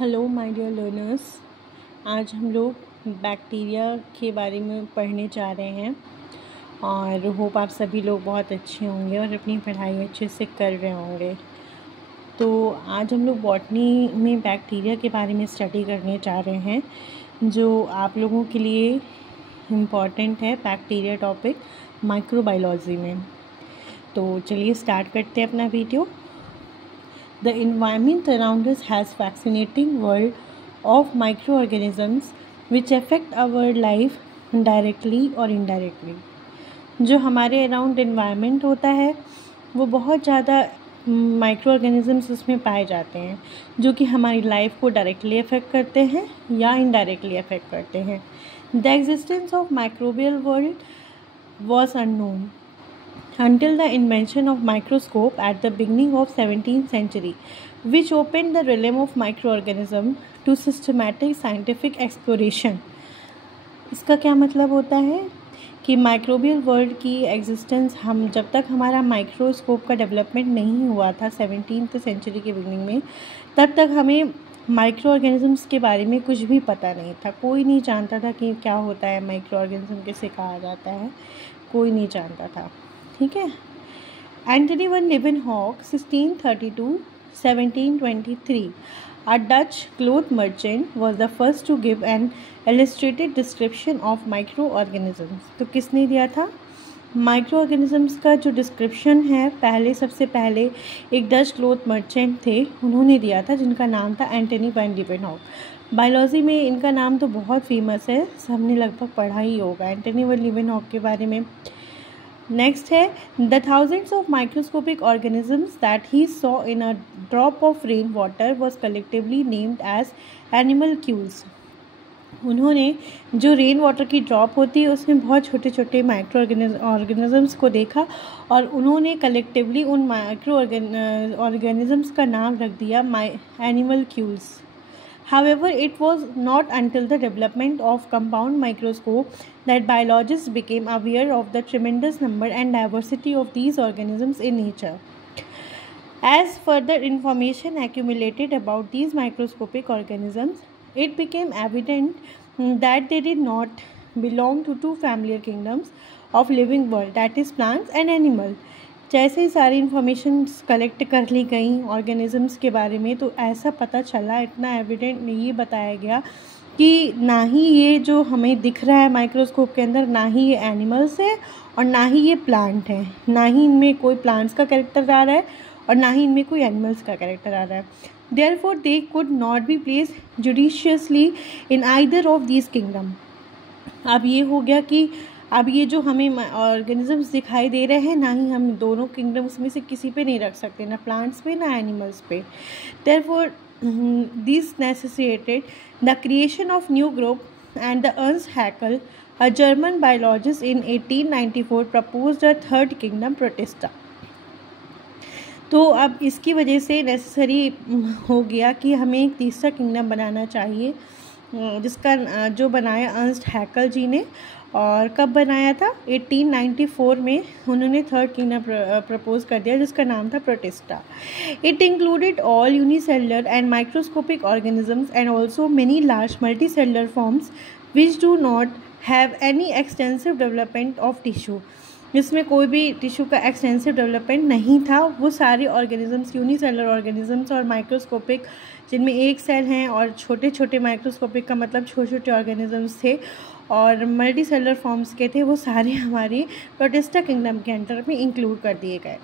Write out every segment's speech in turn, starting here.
Hello my dear learners. आज हम लोग बैक्टीरिया के बारे में पढ़ने जा रहे हैं और होप आप सभी लोग बहुत अच्छे होंगे और अपनी पढ़ाई अच्छे से कर रहे होंगे। तो आज हम लोग बॉटनी में बैक्टीरिया के बारे में स्टडी करने जा रहे हैं जो आप लोगों के लिए इम्पॉर्टेंट है। बैक्टीरिया टॉपिक माइक्रोबायोलॉजी में। तो चलिए स्टार्ट करते हैं अपना video. The environment around us has fascinating world of microorganisms which affect our life directly और indirectly। जो हमारे अराउंड environment होता है वो बहुत ज़्यादा माइक्रो ऑर्गेनिज़म्स उसमें पाए जाते हैं जो कि हमारी लाइफ को डायरेक्टली अफेक्ट करते हैं या इनडायरेक्टली अफेक्ट करते हैं। The existence of microbial world was unknown until the invention of microscope at the beginning of 17th century, which opened the realm of microorganism to systematic scientific exploration। इसका क्या मतलब होता है कि माइक्रोबियल वर्ल्ड की existence हम जब तक हमारा माइक्रोस्कोप का डेवलपमेंट नहीं हुआ था 17th सेंचुरी के बिगनिंग में, तब तक हमें माइक्रो ऑर्गेनिज़म्स के बारे में कुछ भी पता नहीं था। कोई नहीं जानता था कि क्या होता है, माइक्रो ऑर्गेनिज़म किसे कहा जाता है, कोई नहीं जानता था। ठीक है। Antony van Leeuwenhoek 1632-1723 a Dutch cloth merchant was the first to give an illustrated description of micro organisms. तो किसने दिया था? माइक्रो ऑर्गेनिजम्स का जो डिस्क्रिप्शन है सबसे पहले एक डच क्लोथ मर्चेंट थे, उन्होंने दिया था, जिनका नाम था एंटनी वन लिवेनहॉक। बायोलॉजी में इनका नाम तो बहुत फेमस है, सबने लगभग पढ़ा ही होगा एंटनी वन लिवेनहॉक के बारे में। नेक्स्ट है the thousands of microscopic organisms that he saw in a drop of rain water was collectively named as animalcules. उन्होंने जो रेन वाटर की ड्रॉप होती है उसमें बहुत छोटे छोटे माइक्रो ऑर्गेनिजम्स को देखा और उन्होंने कलेक्टिवली उन माइक्रो ऑर्गेनिजम्स का नाम रख दिया एनिमलक्यूल्स। However, it was not until the development of compound microscope that biologists became aware of the tremendous number and diversity of these organisms in nature. As further information accumulated about these microscopic organisms, it became evident that they did not belong to two familiar kingdoms of living world, that is plants and animals. जैसे ही सारी information collect कर ली गई organisms के बारे में, तो ऐसा पता चला, इतना एविडेंट ये बताया गया कि ना ही ये जो हमें दिख रहा है माइक्रोस्कोप के अंदर, ना ही ये एनिमल्स है और ना ही ये प्लांट है, ना ही इनमें कोई प्लांट्स का कैरेक्टर आ रहा है और ना ही इनमें कोई एनिमल्स का कैरेक्टर आ रहा है। Therefore they could not be placed judiciously in either of these kingdom. अब ये हो गया कि अब ये जो हमें ऑर्गेनिजम्स दिखाई दे रहे हैं, ना ही हम दोनों किंगडम्स में से किसी पे नहीं रख सकते, ना प्लांट्स पे ना एनिमल्स पे। Therefore this necessitated the creation of new group and the Ernst Haeckel a German biologist in 1894 proposed a third kingdom Protista. तो अब इसकी वजह से नेसेसरी हो गया कि हमें एक तीसरा किंगडम बनाना चाहिए, जिसका जो बनाया अर्न्स्ट हैकल जी ने। और कब बनाया था? 1894 में उन्होंने थर्ड किंगडम प्रपोज कर दिया, जिसका नाम था protista. It included all unicellular and microscopic organisms and also many large multicellular forms which do not have any extensive development of tissue. जिसमें कोई भी टिश्यू का एक्सटेंसिव डेवलपमेंट नहीं था, वो सारे ऑर्गेनिजम्स, यूनिसेलुलर ऑर्गेनिजम्स और माइक्रोस्कोपिक जिनमें एक सेल हैं, और छोटे छोटे माइक्रोस्कोपिक का मतलब छोटे छोटे ऑर्गेनिजम्स थे, और मल्टी सेलुलर फॉर्म्स के थे, वो सारे हमारे प्रोटिस्टा किंगडम के अंडर में इंक्लूड कर दिए गए।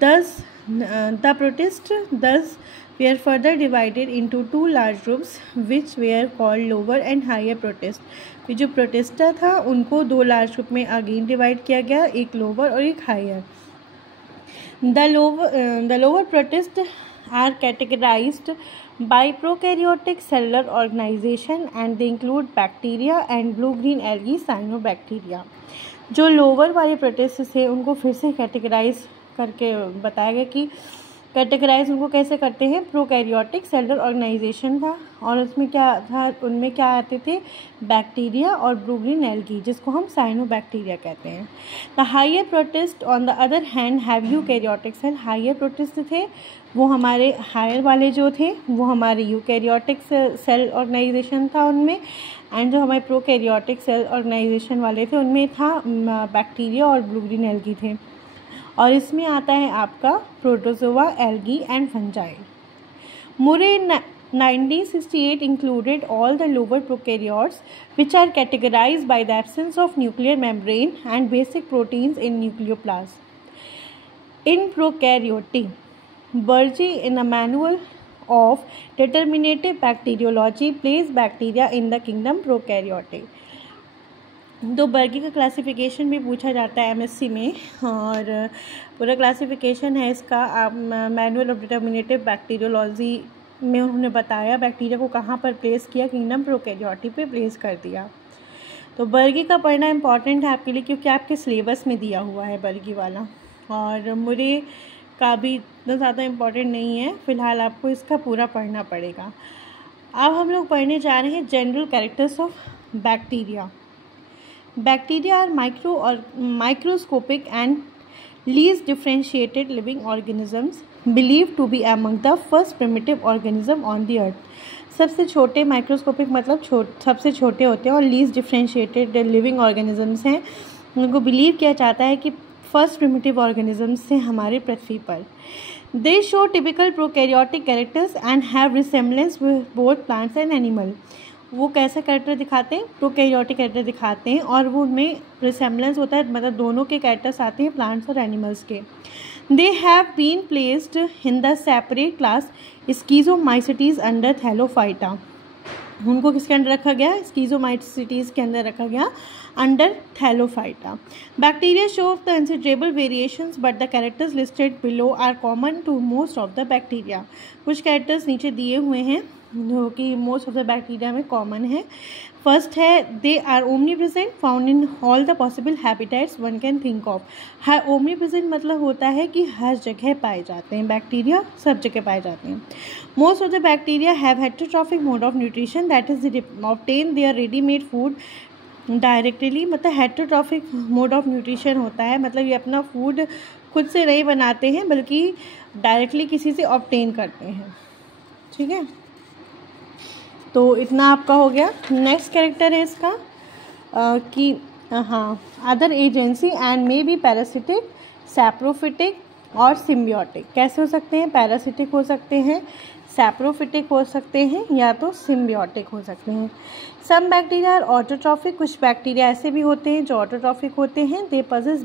दस द प्रोटिस्ट दस were further divided into two large groups which were called lower and higher protist। जो प्रोटिस्टा था उनको दो लार्ज ग्रुप में अगेन डिवाइड किया गया, एक लोअर और एक higher. The lower protist are categorized by prokaryotic cellular organization and they include bacteria and blue green algae cyanobacteria। जो लोअर वाले प्रोटिस्ट थे उनको फिर से कैटेगराइज करके बताया गया कि कैटेगराइज उनको कैसे करते हैं, प्रोकैरियोटिक सेलुलर ऑर्गेनाइजेशन था, और उसमें क्या था, उनमें क्या आते थे, बैक्टीरिया और ब्रूलिन एल्गी, जिसको हम साइनोबैक्टीरिया कहते हैं। The higher protist on the other hand have eukaryotic cell, higher protist थे वो हमारे हायर वाले जो थे वो हमारे यूकैरियोटिक सेल ऑर्गेनाइजेशन था उनमें, एंड जो हमारे प्रोकैरियोटिक सेल ऑर्गेनाइजेशन वाले थे उनमें था बैक्टीरिया और ब्रूलिन एल्गी थे। और इसमें आता है आपका प्रोटोजोआ, एल्गी एंड फंजाई। मुरे 1968 included all the lower prokaryotes which are categorized by the absence of nuclear membrane and basic proteins in nucleoplast. In prokaryote, Burge in a manual of determinative bacteriology placed bacteria in the kingdom prokaryote. तो बर्गी का classification भी पूछा जाता है MSc में, और पूरा classification है इसका आप मैनुअल ऑफ डिटर्मिनेटिव बैक्टीरियोलॉजी में उन्होंने बताया बैक्टीरिया को कहाँ पर प्लेस किया, किंगडम प्रोकैरियोटी पे प्लेस कर दिया। तो बर्गी का पढ़ना इंपॉर्टेंट है आपके लिए क्योंकि आपके सिलेबस में दिया हुआ है बर्गी वाला, और मुरे का भी इतना ज़्यादा इम्पॉर्टेंट नहीं है, फ़िलहाल आपको इसका पूरा पढ़ना पड़ेगा। अब हम लोग पढ़ने जा रहे हैं general characters of bacteria. Bacteria are microscopic and least differentiated living organisms believed to be among the first primitive organism on the earth. सबसे छोटे माइक्रोस्कोपिक मतलब सबसे छोटे होते हैं और लीस्ट डिफ्रेंशिएटेड लिविंग ऑर्गेनिजम्स हैं, उनको बिलीव किया जाता है कि फर्स्ट प्रिमिटिव ऑर्गेनिजम्स हैं हमारे पृथ्वी पर। दे show typical prokaryotic characters and have resemblance with both plants and animal. वो कैसा कैरेक्टर दिखाते हैं, प्रोकैरियोटिक कैरेक्टर दिखाते हैं, और वो उनमें रिसेम्बलेंस होता है, मतलब दोनों के कैरेक्टर्स आते हैं प्लांट्स और एनिमल्स के। They have been placed in the separate class Schizomycetes under Thallophyta. उनको किसके अंडर रखा गया, स्कीजोमाइसिटीज़ के अंदर रखा गया, under thallophyta. Bacteria show the considerable variations but the characters listed below are common to most of the bacteria. कुछ characters नीचे दिए हुए हैं जो कि मोस्ट ऑफ द बैक्टीरिया में कॉमन है। फर्स्ट है they are omnipresent found in all the possible habitats one can think of. Omnipresent मतलब होता है कि हर जगह पाए जाते हैं, बैक्टीरिया सब जगह पाए जाते हैं। Most of the bacteria have heterotrophic mode of nutrition that is obtain their readymade food directly, मतलब हेटेरोट्रॉफिक मोड ऑफ न्यूट्रिशन होता है, मतलब ये अपना फूड खुद से नहीं बनाते हैं बल्कि डायरेक्टली किसी से ऑब्टेन करते हैं। ठीक है, तो इतना आपका हो गया। नेक्स्ट कैरेक्टर है इसका कि हाँ other agency and may be parasitic, saprophytic और सिम्बियोटिक। कैसे हो सकते हैं, पैरासिटिक हो सकते हैं, सैप्रोफिटिक हो सकते हैं या तो सिम्बियोटिक हो सकते हैं। सम बैक्टीरिया आर ऑटोट्रॉफिक, कुछ बैक्टीरिया ऐसे भी होते हैं जो ऑटोट्रॉफिक होते हैं। They possess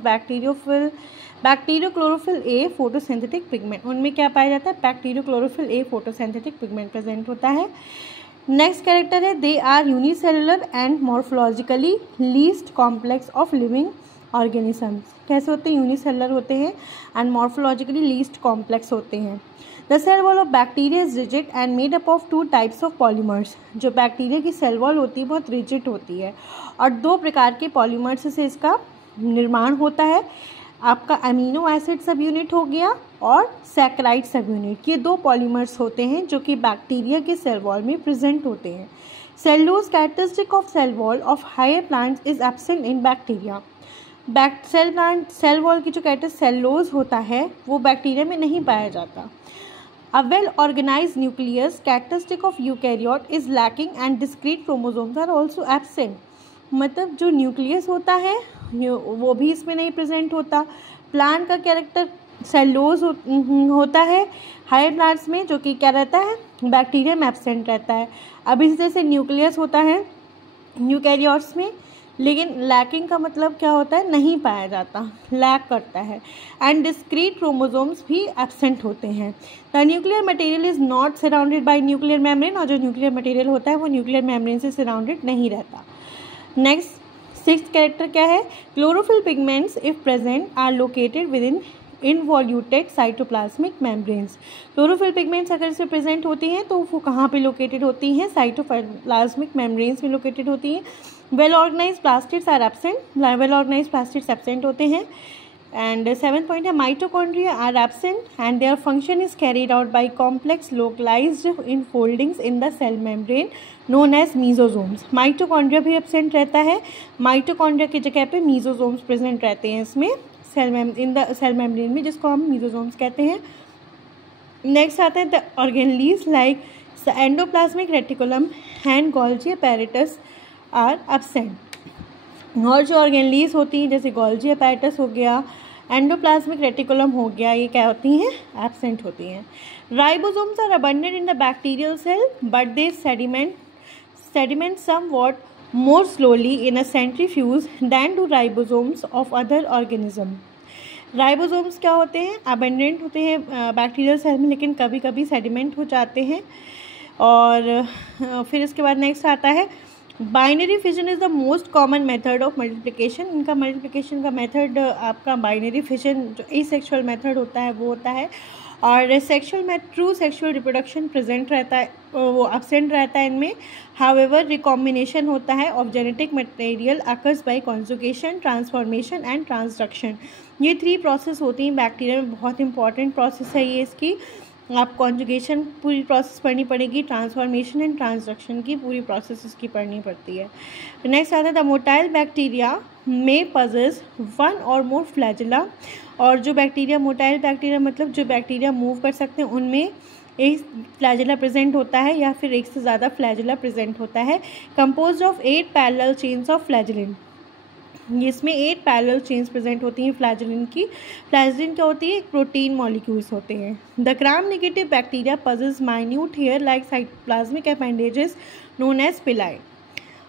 bacteriochlorophyll a photosynthetic pigment. उनमें क्या पाया जाता है, bacteriochlorophyll a photosynthetic pigment present होता है। नेक्स्ट कैरेक्टर है they are unicellular and morphologically least complex of living organisms. कैसे होते हैं, यूनिसेलुलर होते हैं एंड मॉर्फोलॉजिकली लीस्ट कॉम्प्लेक्स होते हैं। The cell wall of bacteria is rigid and made up of 2 types of polymers. जो bacteria की सेल वॉल होती है बहुत रिजिड होती है और 2 प्रकार के पॉलीमर्स से इसका निर्माण होता है। आपका अमीनो एसिड सब यूनिट हो गया और सैकराइड सब यूनिट, ये 2 पॉलीमर्स होते हैं जो कि बैक्टीरिया के सेल वॉल में प्रेजेंट होते हैं। Cellulose characteristic of cell wall of higher plants is absent in bacteria. Cell wall की जो कैरेक्टर सेलुलोज होता है वो बैक्टीरिया में नहीं पाया जाता। A well organized nucleus characteristic of eukaryote is lacking and discrete chromosomes are also absent। मतलब जो न्यूक्लियस होता है वो भी इसमें नहीं प्रेजेंट होता। प्लांट का कैरेक्टर सेलुलोज होता है हायर प्लांट्स में, जो कि क्या रहता है, बैक्टीरिया में एब्सेंट रहता है। अब इसी तरह से न्यूक्लियस होता है यूकैरियोट्स में, लेकिन लैकिंग का मतलब क्या होता है, नहीं पाया जाता, लैक करता है। एंड डिस्क्रीट क्रोमोसोम्स भी एब्सेंट होते हैं। The nuclear material is not surrounded by nuclear membrane, और जो न्यूक्लियर मटेरियल होता है वो न्यूक्लियर मेम्ब्रेन से सराउंडेड नहीं रहता। नेक्स्ट 6th कैरेक्टर क्या है, chlorophyll pigments if present are located within involuted cytoplasmic membranes. Chlorophyll pigments अगर से प्रेजेंट होती हैं तो वो कहाँ पे लोकेटेड होती हैं, साइटोप्लाज्मिक मेम्ब्रेन्स में लोकेटेड होती हैं। Well organized plastids are absent, well organized plastids absent होते हैं। एंड 7th पॉइंट है mitochondria are absent and their function is carried out by complex localized in foldings in the cell membrane known as mesosomes. Mitochondria भी absent रहता है, mitochondria की जगह पे mesosomes present रहते हैं इसमें इन द सेल मेम्ब्रेन में, जिसको हम मीजोजोम्स कहते हैं। नेक्स्ट आता है the organelles like endoplasmic reticulum and Golgi apparatus are absent. और जो ऑर्गेनलीज होती हैं जैसे गोल्जी अपैरेटस हो गया, एंडोप्लाज्मिक रेटिकुलम हो गया, ये क्या होती हैं, एब्सेंट होती हैं। Ribosomes are abundant in the bacterial cell but they sediment somewhat more slowly in a centrifuge than do ribosomes of other organism। Ribosomes क्या होते हैं, अबेंडेंट होते हैं बैक्टीरियल सेल में, लेकिन कभी कभी सेडिमेंट हो जाते हैं। और फिर इसके बाद नेक्स्ट आता है binary fission is the most common method of multiplication. इनका मल्टीप्लिकेशन का मेथड आपका बाइनरी फिजन जो एसेक्सुअल मेथड होता है वो होता है। और ट्रू सेक्सुअल रिप्रोडक्शन प्रेजेंट रहता है, वो एब्सेंट रहता है इनमें। हाउएवर रिकॉम्बिनेशन होता है of genetic material occurs by conjugation, transformation and transduction. ये 3 प्रोसेस होती हैं बैक्टीरिया में, बहुत इंपॉर्टेंट प्रोसेस है ये। इसकी आप कॉन्जुगेशन पूरी प्रोसेस पढ़नी पड़ेगी, ट्रांसफॉर्मेशन एंड ट्रांसडक्शन की पूरी प्रोसेस इसकी पढ़नी पड़ती है। नेक्स्ट आता है द मोटाइल बैक्टीरिया में पजेस 1 और मोर फ्लैजिला। और जो बैक्टीरिया मोटाइल बैक्टीरिया मतलब जो बैक्टीरिया मूव कर सकते हैं उनमें एक फ्लैजिला प्रेजेंट होता है या फिर एक से ज़्यादा फ्लैजिला प्रेजेंट होता है। Composed of 8 parallel chains of flagellin. इसमें 8 पैरेलल चेन्स प्रेजेंट होती हैं फ्लैजिलिन की। फ्लैजिलिन क्या होती है, एक प्रोटीन मॉलिक्यूल्स होते हैं। The gram negative bacteria possess minute hair like cytoplasmic appendages known as pili.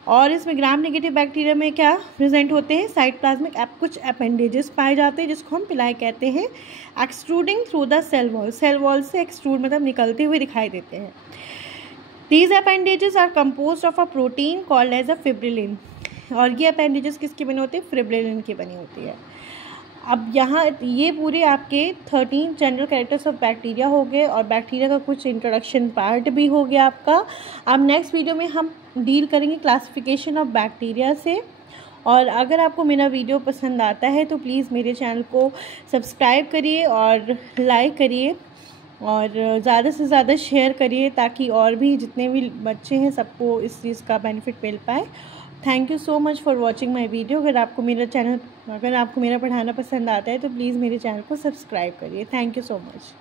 और इसमें ग्राम नेगेटिव बैक्टीरिया में क्या प्रेजेंट होते हैं, साइटोप्लाज्मिक कुछ अपेंडेजेस पाए जाते हैं जिसको हम पिलाई कहते हैं। Extruding through the cell wall, cell wall से एक्सट्रूड मतलब निकलते हुए दिखाई देते हैं। These appendages are composed of a protein called as a fibrillin. और ये अपेंडेजेस किसकी बनी होती है, फिब्रिलिन की बनी होती है। अब यहाँ ये पूरे आपके 13 जनरल कैरेक्टर्स ऑफ बैक्टीरिया हो गए और बैक्टीरिया का कुछ इंट्रोडक्शन पार्ट भी हो गया आपका। अब नेक्स्ट वीडियो में हम डील करेंगे क्लासिफिकेशन ऑफ बैक्टीरिया से। और अगर आपको मेरा वीडियो पसंद आता है तो प्लीज़ मेरे चैनल को सब्सक्राइब करिए और लाइक करिए और ज़्यादा से ज़्यादा शेयर करिए ताकि और भी जितने भी बच्चे हैं सबको इस चीज़ का बेनिफिट मिल पाए। Thank you so much for watching my video. अगर आपको मेरा पढ़ाना पसंद आता है तो प्लीज़ मेरे चैनल को सब्सक्राइब करिए। Thank you so much.